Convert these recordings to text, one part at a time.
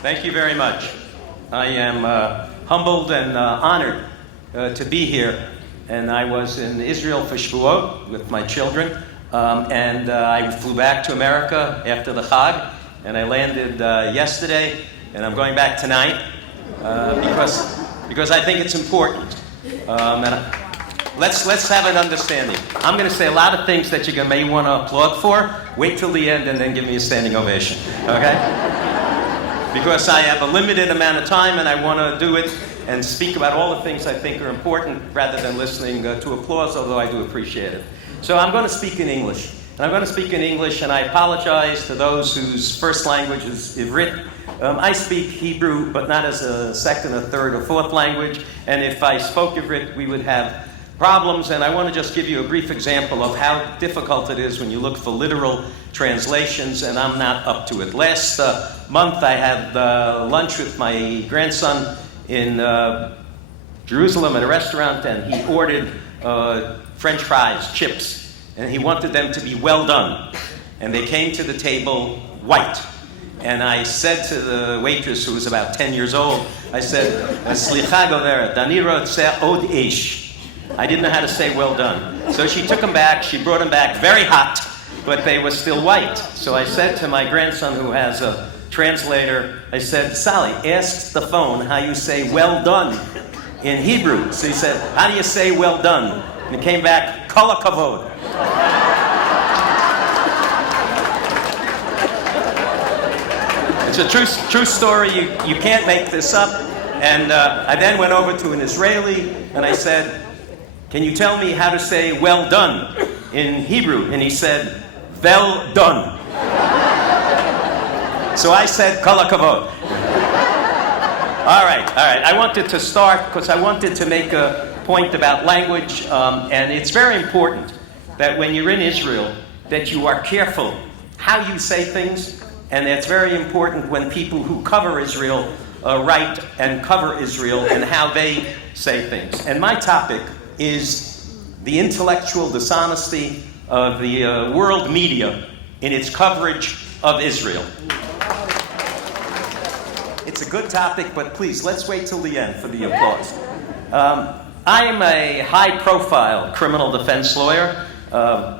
Thank you very much. I am humbled and honored to be here. And I was in Israel for Shavuot with my children. And I flew back to America after the Chag. And I landed yesterday. And I'm going back tonight because I think it's important. Let's have an understanding. I'm going to say a lot of things that you may want to applaud for. Wait till the end and then give me a standing ovation. Okay? Because I have a limited amount of time and I want to do it and speak about all the things I think are important rather than listening to applause, although I do appreciate it. So I'm going to speak in English. And I'm going to speak in English, and I apologize to those whose first language is Ivrit. I speak Hebrew, but not as a second or third or fourth language. And if I spoke Ivrit, we would have problems. And I want to just give you a brief example of how difficult it is when you look for literal translations, and I'm not up to it. Last month, I had lunch with my grandson in Jerusalem at a restaurant, and he ordered French fries, chips, and he wanted them to be well done. And they came to the table white. And I said to the waitress, who was about 10 years old, I said, Slicha goveret, ani rotzeh od ish. I didn't know how to say well done. So she took them back, she brought them back very hot, but they were still white. So I said to my grandson, who has a translator, I said, Sally, ask the phone how you say well done in Hebrew. So he said, how do you say well done? And it came back, kol hakavod. It's a true story. You can't make this up. And I then went over to an Israeli, and I said, can you tell me how to say well done in Hebrew? And he said, well done. So I said, kol hakavod. All right. I wanted to start because I wanted to make a point about language. And it's very important that when you're in Israel, that you are careful how you say things. And it's very important when people who cover Israel write and cover Israel and how they say things. And my topic is the intellectual dishonesty of the world media in its coverage of Israel. It's a good topic, but please, let's wait till the end for the applause. I am a high-profile criminal defense lawyer.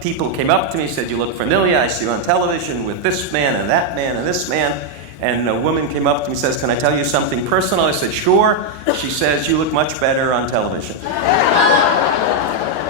People came up to me and said, you look familiar. I see you on television with this man and that man and this man. And a woman came up to me and says, can I tell you something personal? I said, sure. She says, you look much better on television.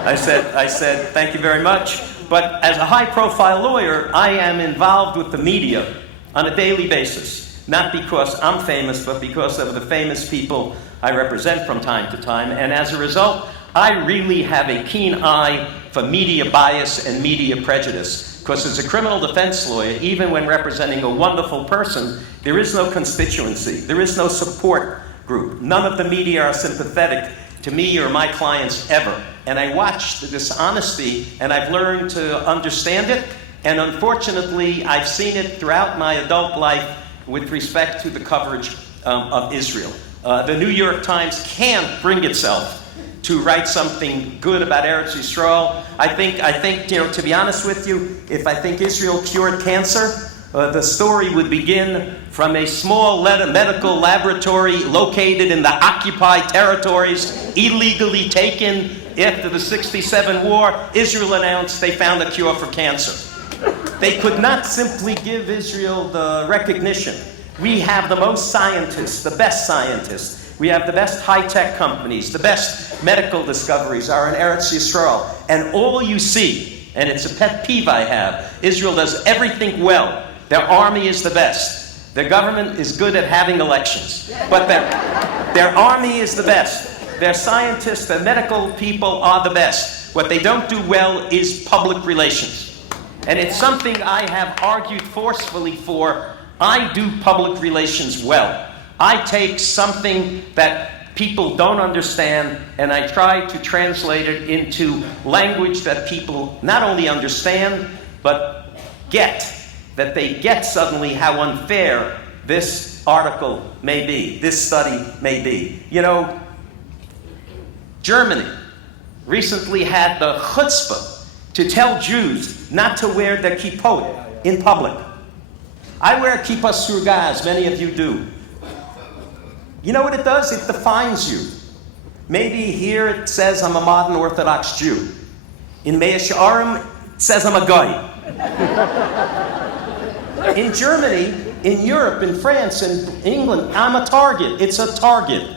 I said, thank you very much. But as a high-profile lawyer, I am involved with the media on a daily basis. Not because I'm famous, but because of the famous people I represent from time to time. And as a result, I really have a keen eye for media bias and media prejudice. Because as a criminal defense lawyer, even when representing a wonderful person, there is no constituency. There is no support group. None of the media are sympathetic to me or my clients ever. And I watch the dishonesty, and I've learned to understand it. And unfortunately, I've seen it throughout my adult life with respect to the coverage of Israel. The New York Times can't bring itself to write something good about Eretz Yisrael. I think, to be honest with you, if I think Israel cured cancer, the story would begin from a small medical laboratory located in the occupied territories, illegally taken after the '67 war. Israel announced they found a cure for cancer. They could not simply give Israel the recognition. We have the most scientists, the best scientists. We have the best high-tech companies. The best medical discoveries are in Eretz Yisrael. And all you see, and it's a pet peeve I have, Israel does everything well. Their army is the best. Their government is good at having elections. But their army is the best. Their scientists, their medical people are the best. What they don't do well is public relations. And it's something I have argued forcefully for. I do public relations well. I take something that people don't understand and I try to translate it into language that people not only understand, but get. That they get suddenly how unfair this article may be, this study may be. Germany recently had the chutzpah to tell Jews not to wear their kippot in public. I wear kippah surga, as many of you do. You know what it does? It defines you. Maybe here it says I'm a modern Orthodox Jew. In Mea She'arim, it says I'm a guy. In Germany, in Europe, in France, in England, I'm a target. It's a target.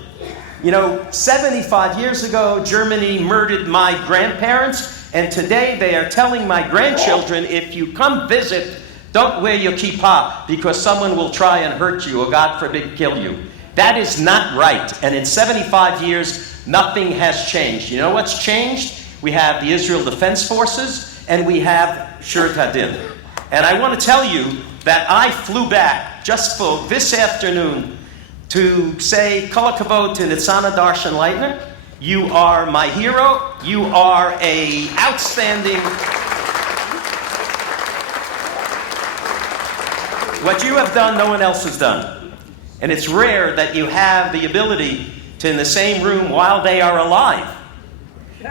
75 years ago, Germany murdered my grandparents, and today they are telling my grandchildren, if you come visit, don't wear your kippah, because someone will try and hurt you, or God forbid, kill you. That is not right. And in 75 years, nothing has changed. You know what's changed? We have the Israel Defense Forces, and we have Shurat HaDin. And I want to tell you that I flew back just for this afternoon to say Kol HaKavod to Nitzana Darshan Leitner. You are my hero. You are a outstanding... What you have done, no one else has done. And it's rare that you have the ability to, in the same room while they are alive,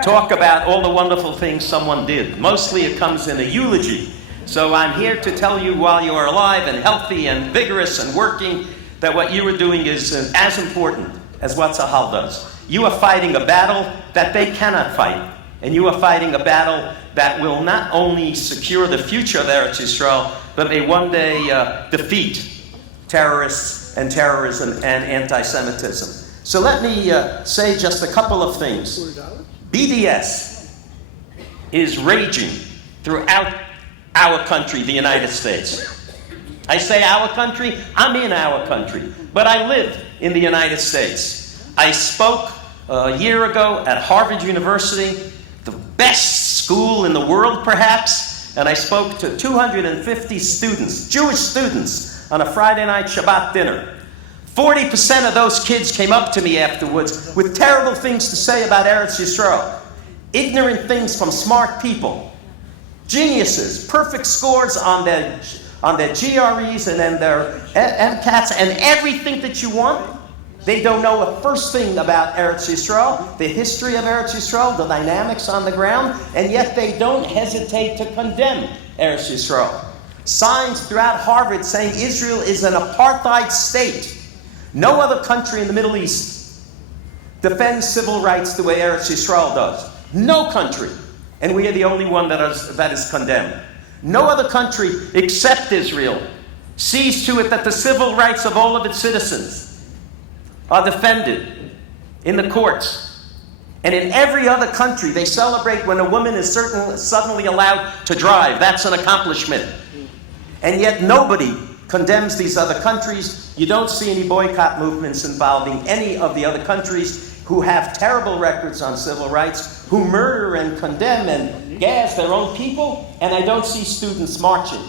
talk about all the wonderful things someone did. Mostly it comes in a eulogy. So I'm here to tell you while you are alive and healthy and vigorous and working, that what you are doing is as important as what Tzahal does. You are fighting a battle that they cannot fight. And you are fighting a battle that will not only secure the future of Eretz Yisrael, but may one day defeat terrorists and terrorism and anti-Semitism. So let me say just a couple of things. BDS is raging throughout our country, the United States. I say our country, I'm in our country, but I live in the United States. I spoke a year ago at Harvard University, the best school in the world perhaps, and I spoke to 250 students, Jewish students, on a Friday night Shabbat dinner. 40% of those kids came up to me afterwards with terrible things to say about Eretz Yisrael. Ignorant things from smart people. Geniuses, perfect scores on their GREs and then their MCATs and everything that you want. They don't know a first thing about Eretz Yisrael, the history of Eretz Yisrael, the dynamics on the ground, and yet they don't hesitate to condemn Eretz Yisrael. Signs throughout Harvard saying Israel is an apartheid state. No other country in the Middle East defends civil rights the way Eretz Yisrael does. No country. And we are the only one that is condemned. No other country except Israel sees to it that the civil rights of all of its citizens are defended in the courts. And in every other country, they celebrate when a woman is suddenly allowed to drive. That's an accomplishment. And yet nobody condemns these other countries. You don't see any boycott movements involving any of the other countries who have terrible records on civil rights, who murder and condemn and gas their own people, and I don't see students marching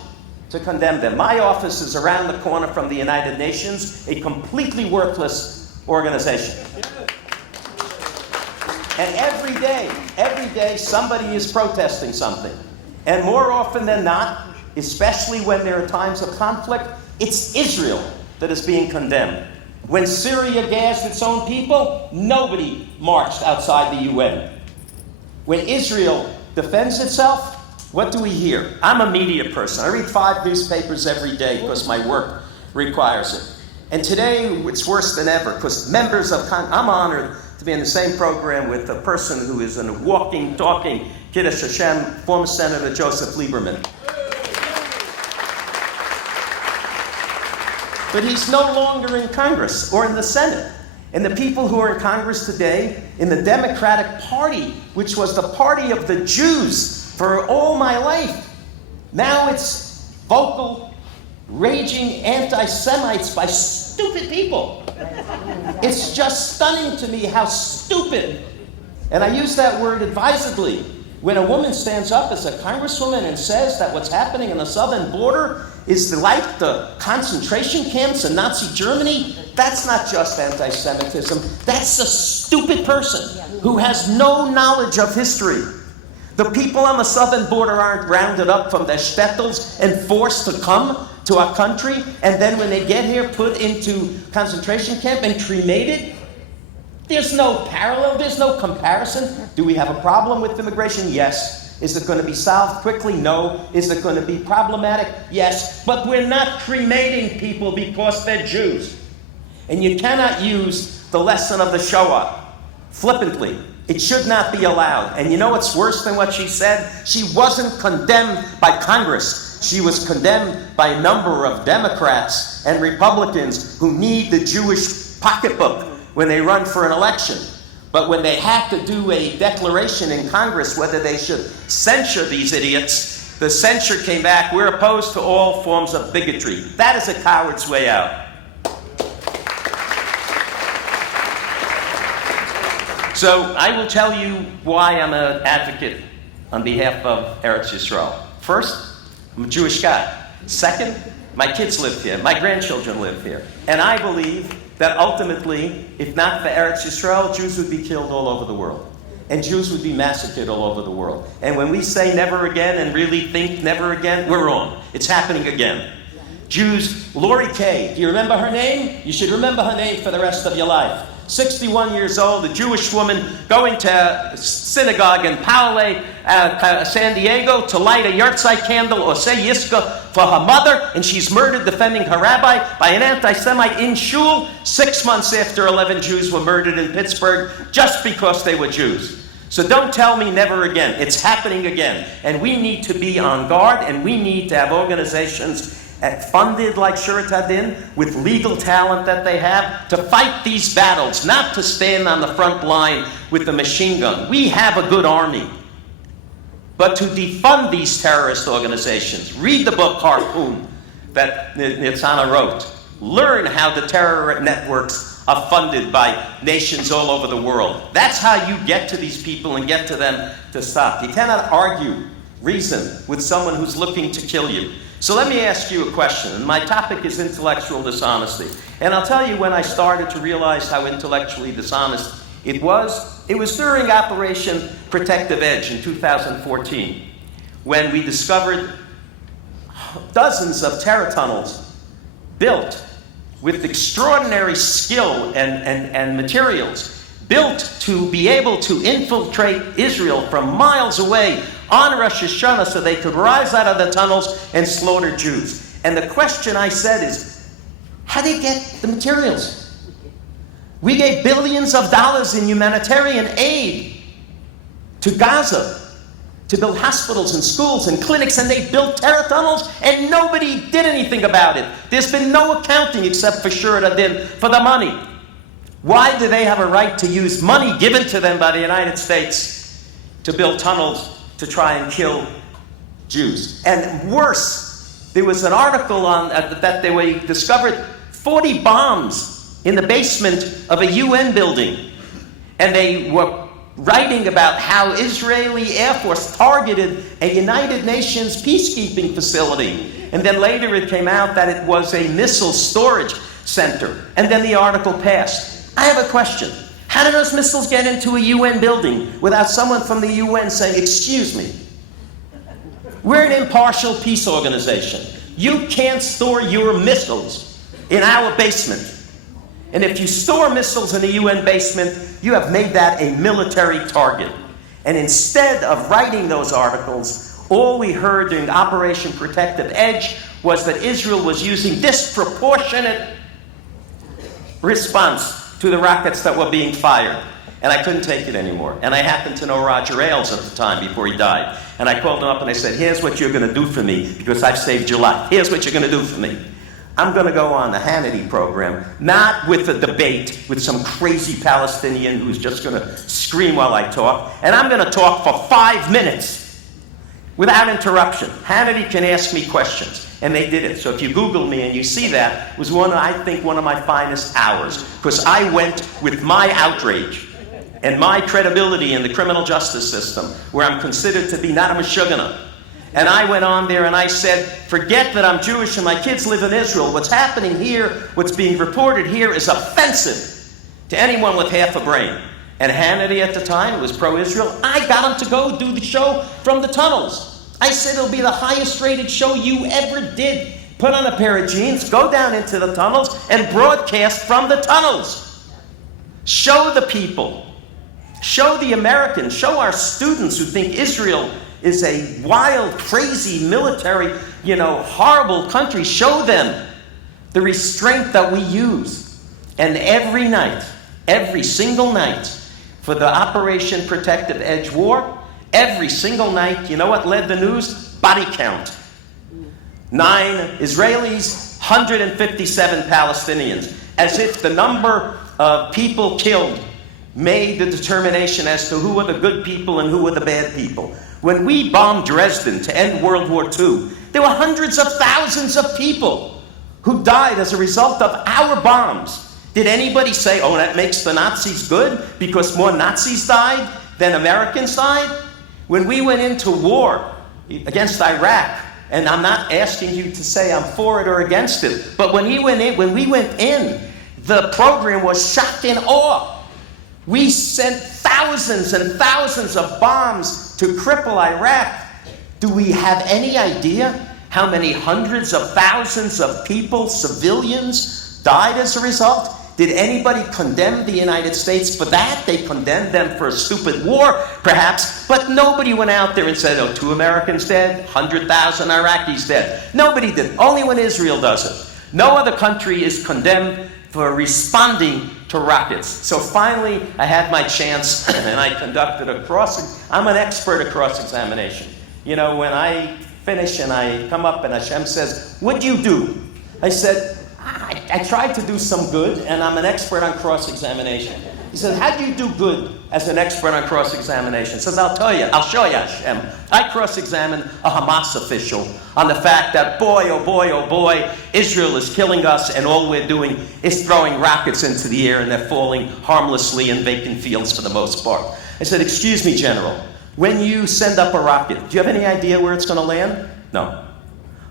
to condemn them. My office is around the corner from the United Nations, a completely worthless organization. And every day, somebody is protesting something. And more often than not, especially when there are times of conflict, it's Israel that is being condemned. When Syria gassed its own people, nobody marched outside the UN. When Israel defends itself, what do we hear? I'm a media person. I read 5 newspapers every day because my work requires it. And today, it's worse than ever because members of Congress, I'm honored to be in the same program with a person who is a walking, talking Kiddush Hashem, former Senator Joseph Lieberman. But he's no longer in Congress or in the Senate. And the people who are in Congress today, in the Democratic Party, which was the party of the Jews for all my life, now it's vocal, raging anti-Semites by stupid people. It's just stunning to me how stupid, and I use that word advisedly, when a woman stands up as a congresswoman and says that what's happening on the southern border is like the concentration camps in Nazi Germany. That's not just anti-Semitism. That's a stupid person who has no knowledge of history. The people on the southern border aren't rounded up from their shtetls and forced to come to our country, and then when they get here, put into concentration camp and cremated. There's no parallel. There's no comparison. Do we have a problem with immigration? Yes. Is it going to be solved quickly? No. Is it going to be problematic? Yes. But we're not cremating people because they're Jews. And you cannot use the lesson of the Shoah flippantly. It should not be allowed. And you know what's worse than what she said? She wasn't condemned by Congress. She was condemned by a number of Democrats and Republicans who need the Jewish pocketbook when they run for an election. But when they had to do a declaration in Congress whether they should censure these idiots, the censure came back, we're opposed to all forms of bigotry. That is a coward's way out. So I will tell you why I'm an advocate on behalf of Eretz Yisrael. First, I'm a Jewish guy. Second, my kids live here. My grandchildren live here. And I believe that ultimately, if not for Eretz Yisrael, Jews would be killed all over the world. And Jews would be massacred all over the world. And when we say never again and really think never again, we're wrong. It's happening again. Jews, Lori Kay, do you remember her name? You should remember her name for the rest of your life. 61 years old, a Jewish woman going to synagogue in Poway, San Diego, to light a yahrzeit candle or say Yiska for her mother, and she's murdered defending her rabbi by an anti-Semite in shul 6 months after 11 Jews were murdered in Pittsburgh just because they were Jews. So don't tell me never again. It's happening again. And we need to be on guard, and we need to have organizations funded like Shurat HaDin, with legal talent that they have, to fight these battles, not to stand on the front line with the machine gun. We have a good army. But to defund these terrorist organizations, read the book Harpoon that Nitzana wrote. Learn how the terror networks are funded by nations all over the world. That's how you get to these people and get to them to stop. You cannot argue reason with someone who's looking to kill you. So let me ask you a question, and my topic is intellectual dishonesty. And I'll tell you when I started to realize how intellectually dishonest it was. It was during Operation Protective Edge in 2014, when we discovered dozens of terror tunnels built with extraordinary skill and materials, built to be able to infiltrate Israel from miles away on Rosh Hashanah so they could rise out of the tunnels and slaughter Jews. And the question I said is, how did they get the materials? We gave billions of dollars in humanitarian aid to Gaza to build hospitals and schools and clinics, and they built terror tunnels and nobody did anything about it. There's been no accounting except for Shurat HaDin for the money. Why do they have a right to use money given to them by the United States to build tunnels to try and kill Jews? And worse, there was an article on that they discovered 40 bombs in the basement of a UN building. And they were writing about how Israeli Air Force targeted a United Nations peacekeeping facility. And then later it came out that it was a missile storage center. And then the article passed. I have a question. How did those missiles get into a UN building without someone from the UN saying, excuse me? We're an impartial peace organization. You can't store your missiles in our basement. And if you store missiles in a UN basement, you have made that a military target. And instead of writing those articles, all we heard during Operation Protective Edge was that Israel was using disproportionate response to the rockets that were being fired. And I couldn't take it anymore. And I happened to know Roger Ailes at the time before he died. And I called him up and I said, here's what you're going to do for me because I've saved your life. Here's what you're going to do for me. I'm going to go on the Hannity program, not with a debate with some crazy Palestinian who's just going to scream while I talk. And I'm going to talk for 5 minutes without interruption. Hannity can ask me questions. And they did it. So if you Google me and you see that, it was one of my finest hours. Because I went with my outrage and my credibility in the criminal justice system, where I'm considered to be not a Meshuggah. And I went on there and I said, forget that I'm Jewish and my kids live in Israel. What's happening here, what's being reported here is offensive to anyone with half a brain. And Hannity at the time, it was pro-Israel, I got him to go do the show from the tunnels. I said it'll be the highest rated show you ever did. Put on a pair of jeans, go down into the tunnels, and broadcast from the tunnels. Show the people. Show the Americans. Show our students who think Israel is a wild, crazy, military, horrible country. Show them the restraint that we use. And every night, every single night, for the Operation Protective Edge War, every single night, you know what led the news? Body count. 9 Israelis, 157 Palestinians. As if the number of people killed made the determination as to who were the good people and who were the bad people. When we bombed Dresden to end World War II, there were hundreds of thousands of people who died as a result of our bombs. Did anybody say, oh, that makes the Nazis good because more Nazis died than Americans died? When we went into war against Iraq, and I'm not asking you to say I'm for it or against it, but when we went in, the program was shock and awe. We sent thousands and thousands of bombs to cripple Iraq. Do we have any idea how many hundreds of thousands of people, civilians, died as a result? Did anybody condemn the United States for that? They condemned them for a stupid war, perhaps, but nobody went out there and said, oh, 2 Americans dead, 100,000 Iraqis dead. Nobody did. Only when Israel does it. No other country is condemned for responding to rockets. So finally, I had my chance, and I conducted I'm an expert at cross-examination. You know, when I finish and I come up and Hashem says, what'd you do? I said, I tried to do some good, and I'm an expert on cross-examination. He says, how do you do good as an expert on cross-examination? He says, I'll tell you, I'll show you, Hashem. I cross-examined a Hamas official on the fact that, boy, oh boy, oh boy, Israel is killing us, and all we're doing is throwing rockets into the air, and they're falling harmlessly in vacant fields for the most part. I said, excuse me, General, when you send up a rocket, do you have any idea where it's going to land? No.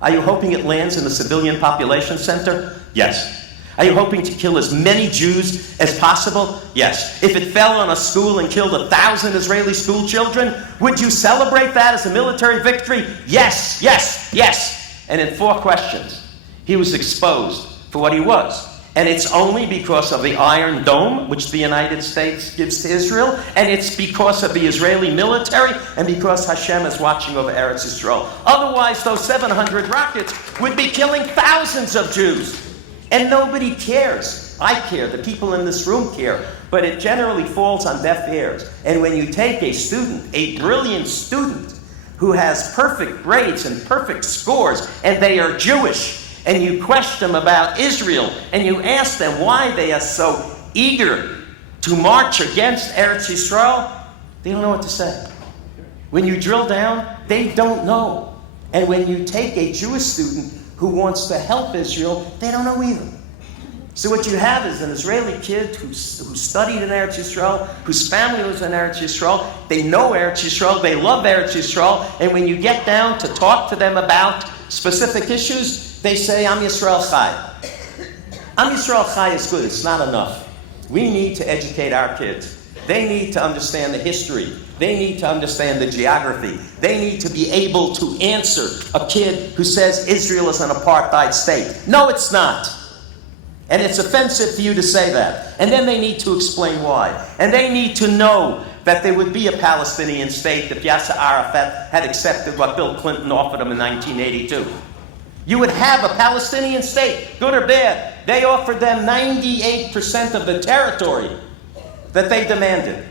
Are you hoping it lands in the civilian population center? Yes. Are you hoping to kill as many Jews as possible? Yes. If it fell on a school and killed 1,000 Israeli school children, would you celebrate that as a military victory? Yes, yes, yes. And in 4 questions, he was exposed for what he was. And it's only because of the Iron Dome, which the United States gives to Israel, and it's because of the Israeli military, and because Hashem is watching over Eretz Yisrael. Otherwise, those 700 rockets would be killing thousands of Jews. And nobody cares. I care. The people in this room care. But it generally falls on deaf ears. And when you take a student, a brilliant student, who has perfect grades and perfect scores, and they are Jewish, and you question them about Israel, and you ask them why they are so eager to march against Eretz Yisrael, they don't know what to say. When you drill down, they don't know. And when you take a Jewish student who wants to help Israel, they don't know either. So what you have is an Israeli kid who studied in Eretz Yisrael, whose family was in Eretz Yisrael. They know Eretz Yisrael, they love Eretz Yisrael, and when you get down to talk to them about specific issues, they say, Am Yisrael Chai. Am Yisrael Chai is good, it's not enough. We need to educate our kids. They need to understand the history. They need to understand the geography. They need to be able to answer a kid who says Israel is an apartheid state. No, it's not. And it's offensive for you to say that. And then they need to explain why. And they need to know that there would be a Palestinian state if Yasser Arafat had accepted what Bill Clinton offered him in 1982. You would have a Palestinian state, good or bad. They offered them 98% of the territory that they demanded.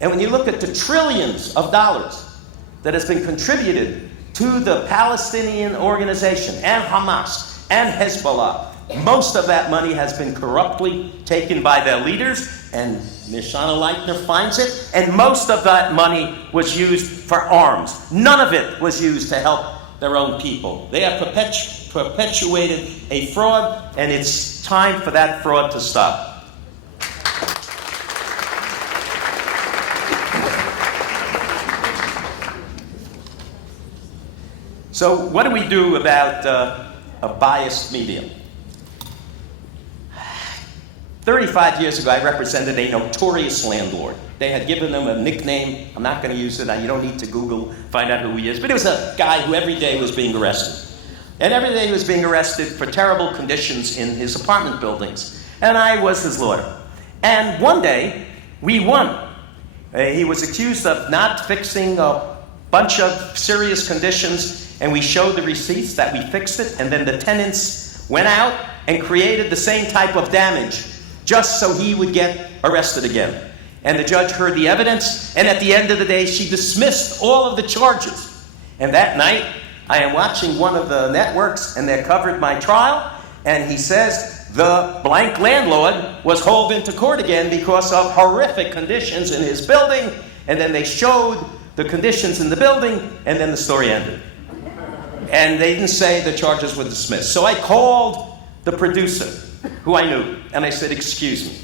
And when you look at the trillions of dollars that has been contributed to the Palestinian organization and Hamas and Hezbollah, most of that money has been corruptly taken by their leaders, and Mishana Leitner finds it, and most of that money was used for arms. None of it was used to help their own people. They have perpetuated a fraud, and it's time for that fraud to stop. So what do we do about a biased media? 35 years ago, I represented a notorious landlord. They had given him a nickname. I'm not going to use it. You don't need to Google, find out who he is. But it was a guy who every day was being arrested. And every day he was being arrested for terrible conditions in his apartment buildings. And I was his lawyer. And one day, we won. He was accused of not fixing a bunch of serious conditions, and we showed the receipts that we fixed it, and then the tenants went out and created the same type of damage just so he would get arrested again. And the judge heard the evidence, and at the end of the day, she dismissed all of the charges. And that night, I am watching one of the networks, and they covered my trial, and he says the blank landlord was hauled into court again because of horrific conditions in his building, and then they showed the conditions in the building, and then the story ended. And they didn't say the charges were dismissed. So I called the producer, who I knew, and I said, "Excuse me,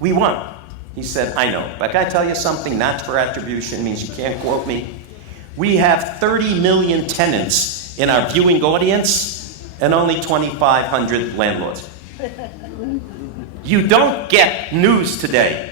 we won." He said, "I know, but can I tell you something? Not for attribution, means you can't quote me. We have 30 million tenants in our viewing audience and only 2,500 landlords. You don't get news today.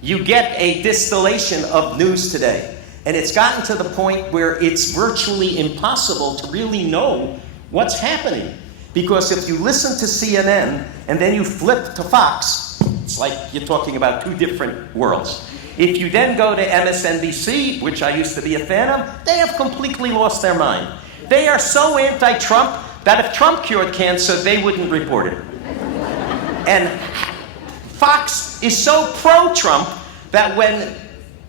You get a distillation of news today. And it's gotten to the point where it's virtually impossible to really know what's happening. Because if you listen to CNN and then you flip to Fox, it's like you're talking about two different worlds. If you then go to MSNBC, which I used to be a fan of, they have completely lost their mind. They are so anti-Trump that if Trump cured cancer, they wouldn't report it. And Fox is so pro-Trump that when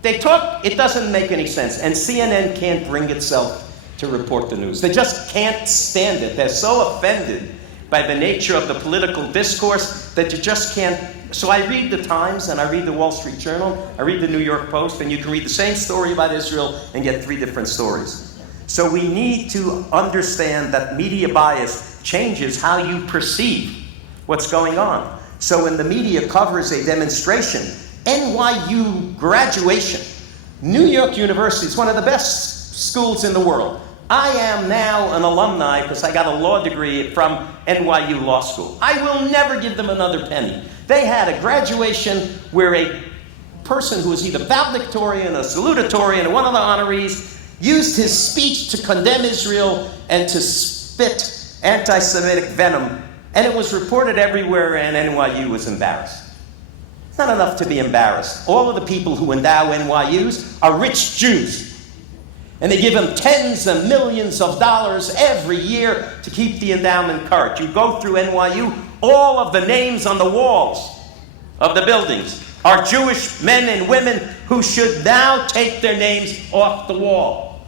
they talk, it doesn't make any sense. And CNN can't bring itself to report the news. They just can't stand it. They're so offended by the nature of the political discourse that you just can't. So I read the Times, and I read the Wall Street Journal, I read the New York Post, and you can read the same story about Israel and get three different stories. So we need to understand that media bias changes how you perceive what's going on. So when the media covers a demonstration, NYU graduation, New York University is one of the best schools in the world. I am now an alumni because I got a law degree from NYU Law School. I will never give them another penny. They had a graduation where a person who was either valedictorian or salutatorian or one of the honorees used his speech to condemn Israel and to spit anti-Semitic venom. And it was reported everywhere, and NYU was embarrassed. It's not enough to be embarrassed. All of the people who endow NYUs are rich Jews. And they give them tens of millions of dollars every year to keep the endowment current. You go through NYU, all of the names on the walls of the buildings are Jewish men and women who should now take their names off the wall.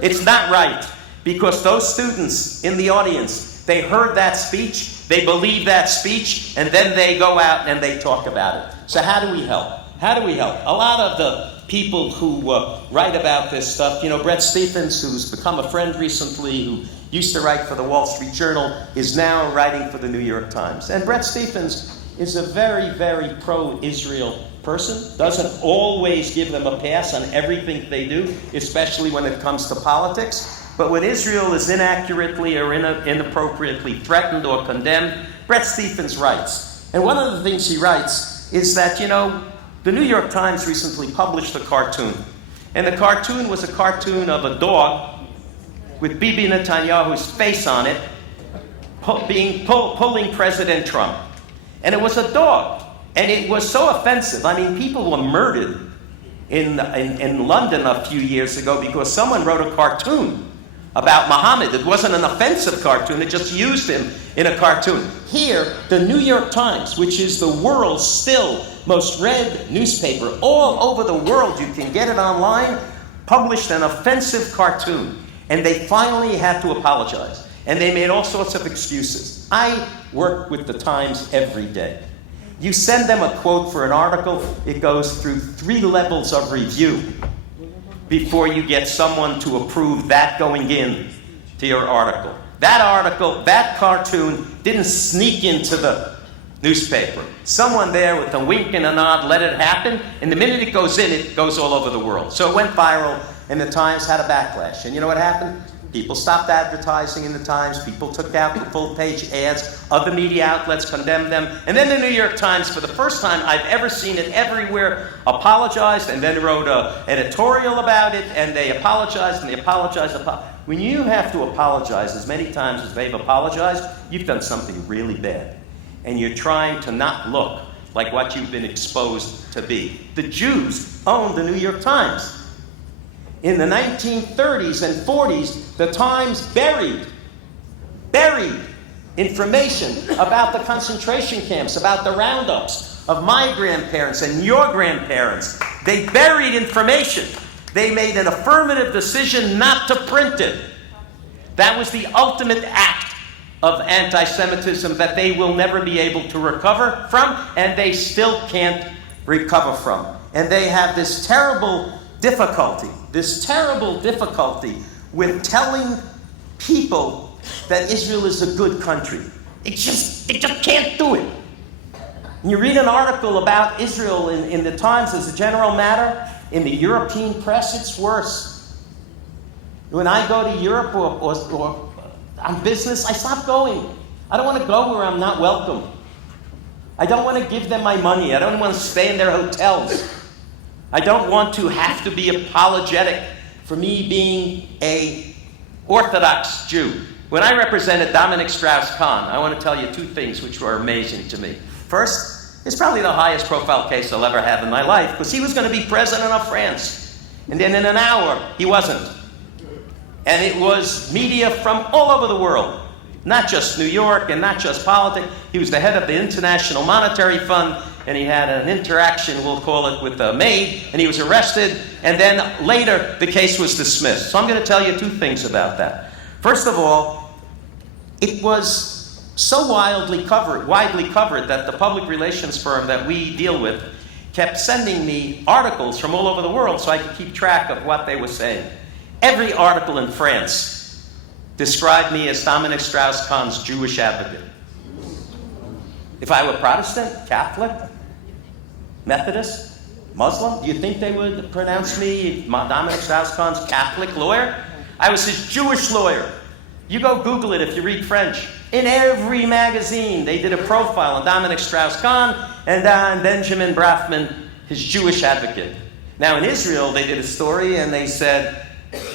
It's not right, because those students in the audience, they heard that speech, they believe that speech, and then they go out and they talk about it. So how do we help? How do we help? A lot of the people who write about this stuff, you know, Bret Stephens, who's become a friend recently, who used to write for the Wall Street Journal, is now writing for the New York Times. And Bret Stephens is a very, very pro-Israel person, doesn't always give them a pass on everything they do, especially when it comes to politics. But when Israel is inaccurately or inappropriately threatened or condemned, Bret Stephens writes. And one of the things he writes is that, you know, the New York Times recently published a cartoon. And the cartoon was a cartoon of a dog with Bibi Netanyahu's face on it, pulling President Trump. And it was a dog. And it was so offensive. I mean, people were murdered in London a few years ago because someone wrote a cartoon about Muhammad. It wasn't an offensive cartoon, it just used him in a cartoon. Here, the New York Times, which is the world's still most read newspaper all over the world, you can get it online, published an offensive cartoon. And they finally had to apologize. And they made all sorts of excuses. I work with the Times every day. You send them a quote for an article, it goes through 3 levels of review before you get someone to approve that going in to your article. That article, that cartoon, didn't sneak into the newspaper. Someone there with a wink and a nod let it happen, and the minute it goes in, it goes all over the world. So it went viral, and the Times had a backlash. And you know what happened? People stopped advertising in the Times. People took out the full-page ads. Other media outlets condemned them. And then the New York Times, for the first time I've ever seen it everywhere, apologized and then wrote an editorial about it, and they apologized and they apologized. When you have to apologize as many times as they've apologized, you've done something really bad. And you're trying to not look like what you've been exposed to be. The Jews owned the New York Times. In the 1930s and 40s, the Times buried information about the concentration camps, about the roundups of my grandparents and your grandparents. They buried information. They made an affirmative decision not to print it. That was the ultimate act of anti-Semitism that they will never be able to recover from, and they still can't recover from. And they have this terrible difficulty with telling people that Israel is a good country. They just can't do it. And you read an article about Israel in the Times as a general matter, in the European press, it's worse. When I go to Europe or on business, I stop going. I don't want to go where I'm not welcome. I don't want to give them my money. I don't want to stay in their hotels. I don't want to have to be apologetic for me being an Orthodox Jew. When I represented Dominic Strauss-Kahn, I want to tell you two things which were amazing to me. First, it's probably the highest profile case I'll ever have in my life, because he was going to be president of France. And then in an hour, he wasn't. And it was media from all over the world, not just New York and not just politics. He was the head of the International Monetary Fund, and he had an interaction, we'll call it, with a maid, and he was arrested, and then later the case was dismissed. So I'm going to tell you two things about that. First of all, it was so widely covered that the public relations firm that we deal with kept sending me articles from all over the world so I could keep track of what they were saying. Every article in France described me as Dominic Strauss-Kahn's Jewish advocate. If I were Protestant, Catholic, Methodist, Muslim, do you think they would pronounce me Dominic Strauss-Kahn's Catholic lawyer? I was his Jewish lawyer. You go Google it if you read French. In every magazine, they did a profile on Dominic Strauss-Kahn and on Benjamin Brafman, his Jewish advocate. Now in Israel, they did a story and they said,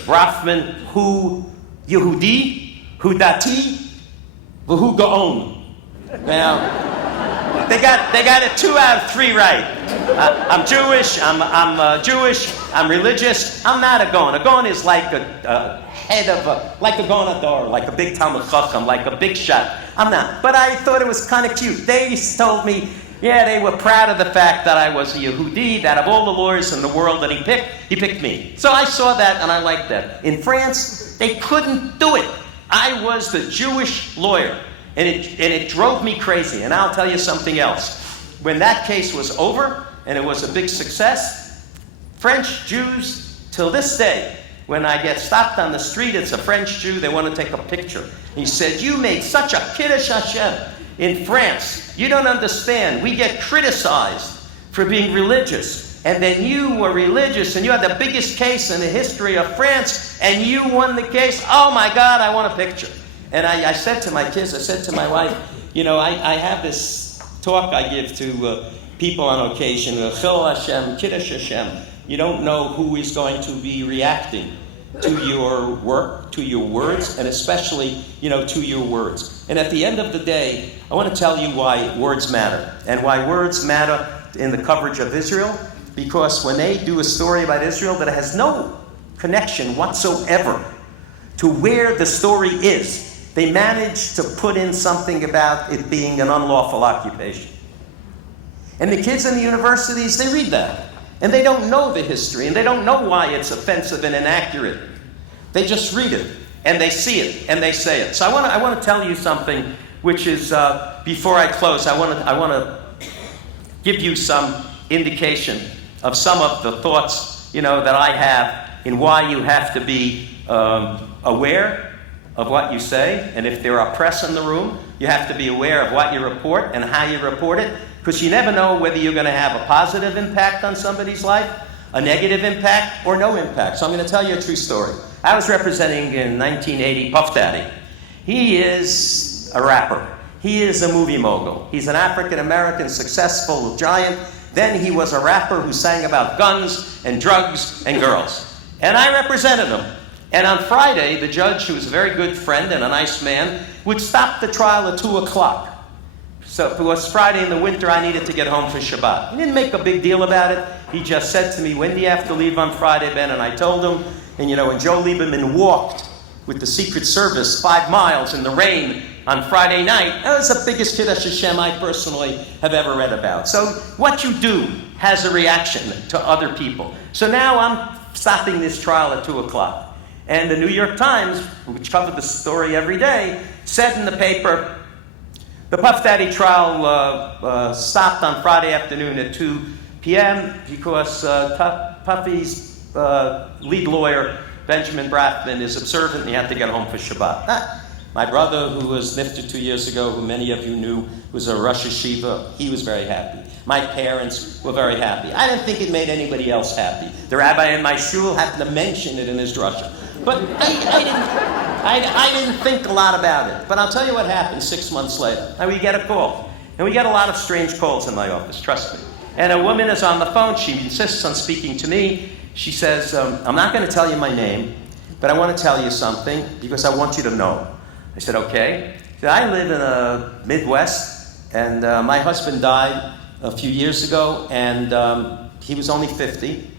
Brafman, hu Yehudi, hu Dati, v'hu Gaon. Now, they got it 2 out of 3 right. I'm Jewish, I'm religious. I'm not a Gaon. A Gaon is like a head of like a Gaon Adar, like a big Talmud Chacham, like a big shot. I'm not. But I thought it was kind of cute. They told me, yeah, they were proud of the fact that I was a Yehudi, that of all the lawyers in the world that he picked me. So I saw that and I liked that. In France, they couldn't do it. I was the Jewish lawyer. And it drove me crazy. And I'll tell you something else. When that case was over, and it was a big success, French Jews, till this day, when I get stopped on the street, it's a French Jew, they want to take a picture. He said, you made such a Kiddush Hashem in France. You don't understand. We get criticized for being religious. And then you were religious, and you had the biggest case in the history of France, and you won the case. Oh my God, I want a picture. And I said to my kids, I said to my wife, you know, I have this talk I give to people on occasion, Chil Hashem, Kiddush Hashem. You don't know who is going to be reacting to your work, to your words, and especially, to your words. And at the end of the day, I want to tell you why words matter, and why words matter in the coverage of Israel, because when they do a story about Israel that has no connection whatsoever to where the story is, they manage to put in something about it being an unlawful occupation. And the kids in the universities, they read that. And they don't know the history, and they don't know why it's offensive and inaccurate. They just read it, and they see it, and they say it. So I want to tell you something, which is, before I close, I want to give you some indication of some of the thoughts, that I have in why you have to be aware of what you say, and if there are press in the room, you have to be aware of what you report and how you report it, because you never know whether you're going to have a positive impact on somebody's life, a negative impact, or no impact. So I'm going to tell you a true story. I was representing in 1980 Puff Daddy. He is a rapper. He is a movie mogul. He's an African-American successful giant. Then he was a rapper who sang about guns and drugs and girls. And I represented him. And on Friday, the judge, who was a very good friend and a nice man, would stop the trial at 2 o'clock. So if it was Friday in the winter, I needed to get home for Shabbat. He didn't make a big deal about it. He just said to me, when do you have to leave on Friday, Ben? And I told him. And when Joe Lieberman walked with the Secret Service 5 miles in the rain on Friday night, that was the biggest Kiddush Hashem I personally have ever read about. So what you do has a reaction to other people. So now I'm stopping this trial at 2 o'clock. And the New York Times, which covered the story every day, said in the paper, the Puff Daddy trial stopped on Friday afternoon at 2 p.m. because Puffy's lead lawyer, Benjamin Brafman, is observant and he had to get home for Shabbat. My brother, who was nifted 2 years ago, who many of you knew, was a Rosh Hashiva, he was very happy. My parents were very happy. I didn't think it made anybody else happy. The rabbi in my shul happened to mention it in his drasha. But I didn't think a lot about it. But I'll tell you what happened 6 months later. And we get a call. And we get a lot of strange calls in my office, trust me. And a woman is on the phone. She insists on speaking to me. She says, I'm not going to tell you my name, but I want to tell you something because I want you to know. I said, okay. She said, I live in the Midwest, and my husband died a few years ago, and he was only 50,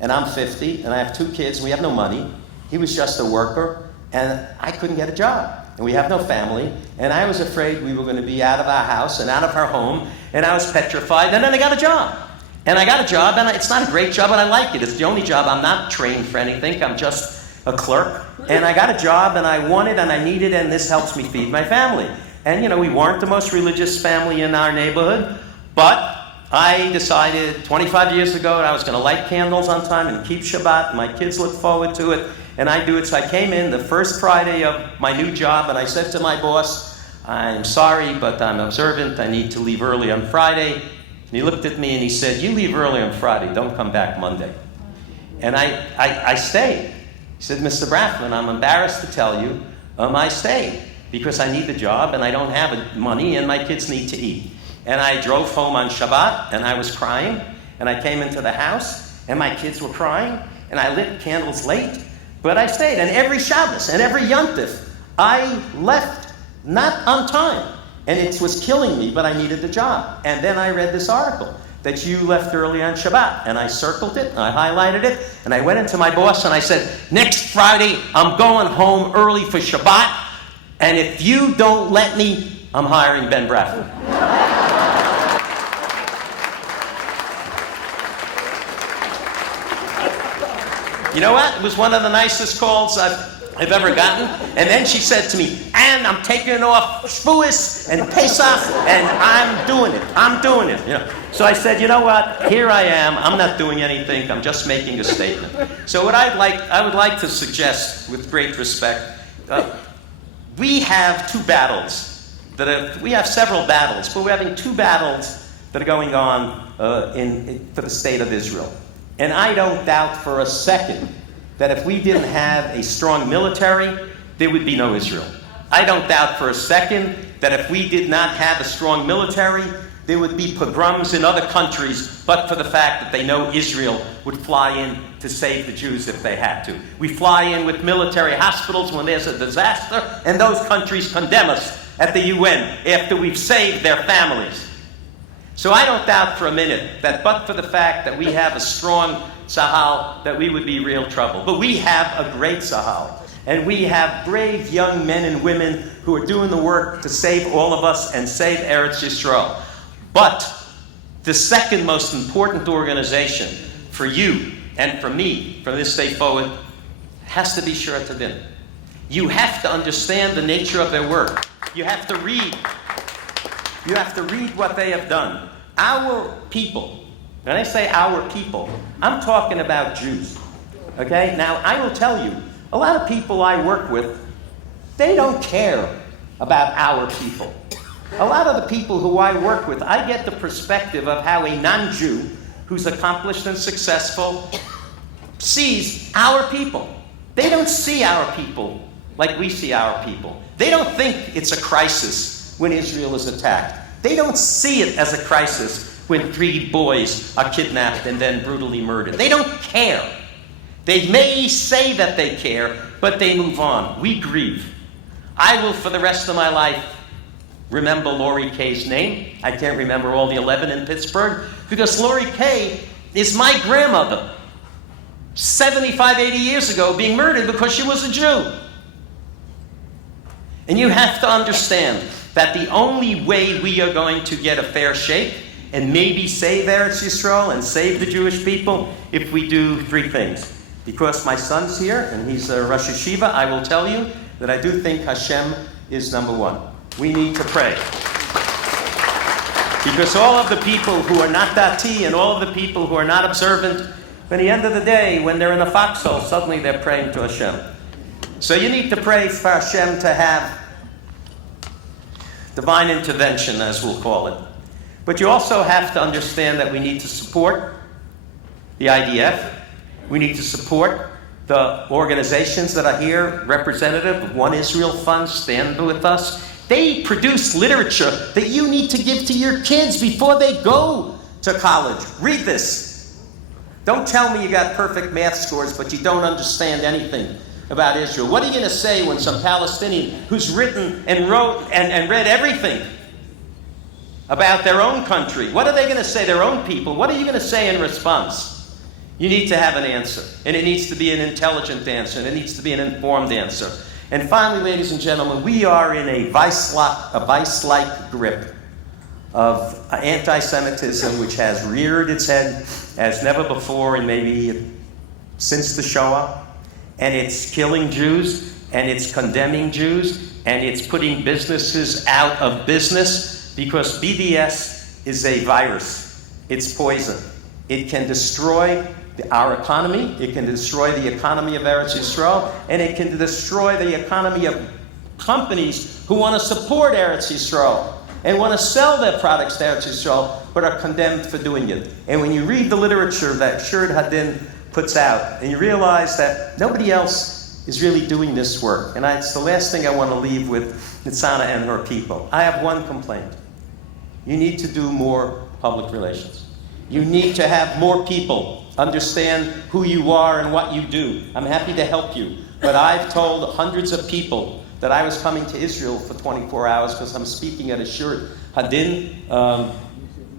and I'm 50, and I have 2 kids, and we have no money. He was just a worker, and I couldn't get a job, and we have no family, and I was afraid we were going to be out of our house and out of our home, and I was petrified, and then I got a job. And I got a job, and it's not a great job, but I like it. It's the only job. I'm not trained for anything. I'm just a clerk. And I got a job, and I want it, and I need it, and this helps me feed my family. And, we weren't the most religious family in our neighborhood, but I decided 25 years ago that I was going to light candles on time and keep Shabbat, and my kids look forward to it, and I do it. So I came in the first Friday of my new job, and I said to my boss, I'm sorry, but I'm observant. I need to leave early on Friday. And he looked at me and he said, you leave early on Friday. Don't come back Monday. And I stayed. He said, Mr. Brafman, I'm embarrassed to tell you, I stayed because I need the job and I don't have money and my kids need to eat. And I drove home on Shabbat and I was crying and I came into the house and my kids were crying and I lit candles late, but I stayed. And every Shabbos and every Yom Tov, I left not on time. And it was killing me, but I needed the job. And then I read this article that you left early on Shabbat. And I circled it, and I highlighted it, and I went into my boss and I said, next Friday, I'm going home early for Shabbat, and if you don't let me, I'm hiring Ben Brafman. You know what? It was one of the nicest calls I've ever gotten. And then she said to me, and I'm taking off Shavuos and Pesach, and I'm doing it. So I said, you know what? Here I am. I'm not doing anything. I'm just making a statement. So what I would like to suggest, with great respect, we have 2 battles. We have several battles, but we're having 2 battles that are going on for the state of Israel. And I don't doubt for a second that if we didn't have a strong military, there would be no Israel. I don't doubt for a second that if we did not have a strong military, there would be pogroms in other countries, but for the fact that they know Israel would fly in to save the Jews if they had to. We fly in with military hospitals when there's a disaster, and those countries condemn us at the UN after we've saved their families. So I don't doubt for a minute that but for the fact that we have a strong Sahal, that we would be real trouble. But we have a great Sahal. And we have brave young men and women who are doing the work to save all of us and save Eretz Yisrael. But the second most important organization for you and for me from this day forward has to be Shurat HaDin. You have to understand the nature of their work. You have to read. You have to read what they have done. Our people, when I say our people, I'm talking about Jews. Okay? Now, I will tell you, a lot of people I work with, they don't care about our people. A lot of the people who I work with, I get the perspective of how a non-Jew who's accomplished and successful sees our people. They don't see our people like we see our people. They don't think it's a crisis when Israel is attacked. They don't see it as a crisis when 3 boys are kidnapped and then brutally murdered. They don't care. They may say that they care, but they move on. We grieve. I will, for the rest of my life, remember Lori Kay's name. I can't remember all the 11 in Pittsburgh, because Lori Kay is my grandmother, 75, 80 years ago, being murdered because she was a Jew. And you have to understand that the only way we are going to get a fair shake and maybe save Eretz Yisrael and save the Jewish people if we do three things. Because my son's here and he's a Rosh Hashiva, I will tell you that I do think Hashem is number one. We need to pray. Because all of the people who are not dati and all of the people who are not observant, at the end of the day, when they're in the foxhole, suddenly they're praying to Hashem. So you need to pray for Hashem to have divine intervention, as we'll call it. But you also have to understand that we need to support the IDF. We need to support the organizations that are here, representative of One Israel Fund, stand with us. They produce literature that you need to give to your kids before they go to college. Read this. Don't tell me you got perfect math scores, but you don't understand anything about Israel. What are you going to say when some Palestinian who's written and wrote and read everything about their own country, what are they going to say, their own people? What are you going to say in response? You need to have an answer, and it needs to be an intelligent answer, and it needs to be an informed answer. And finally, ladies and gentlemen, we are in a vice-like grip of anti-Semitism, which has reared its head as never before, and maybe since the Shoah. And it's killing Jews, and it's condemning Jews, and it's putting businesses out of business, because BDS is a virus. It's poison. It can destroy our economy, it can destroy the economy of Eretz Yisrael, and it can destroy the economy of companies who want to support Eretz Yisrael and want to sell their products to Eretz Yisrael, but are condemned for doing it. And when you read the literature that Shurat HaDin puts out, and you realize that nobody else is really doing this work, and it's the last thing I want to leave with Nitzana and her people. I have one complaint. You need to do more public relations. You need to have more people understand who you are and what you do. I'm happy to help you. But I've told hundreds of people that I was coming to Israel for 24 hours because I'm speaking at a Shurat HaDin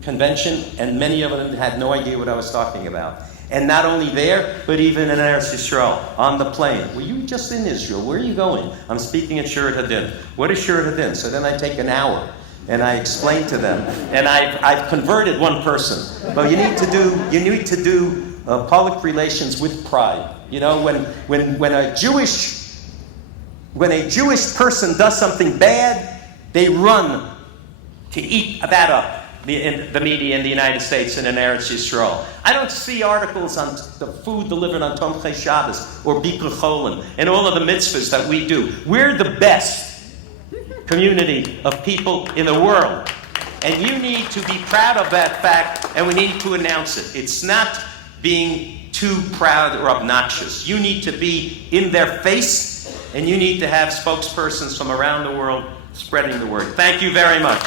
convention, and many of them had no idea what I was talking about. And not only there, but even in Eretz Yisrael, on the plane. Were you just in Israel? Where are you going? I'm speaking at Shurat HaDin. What is Shurat HaDin? So then I take an hour. And I explain to them, and I've converted one person. But you need to do public relations with pride. You know, when a Jewish person does something bad, they run to eat that up. In the media in the United States and in Eretz Yisrael. I don't see articles on the food delivered on Tomchei Shabbos or Bikur Cholim and all of the mitzvahs that we do. We're the best community of people in the world. And you need to be proud of that fact, and we need to announce it. It's not being too proud or obnoxious. You need to be in their face, and you need to have spokespersons from around the world spreading the word. Thank you very much.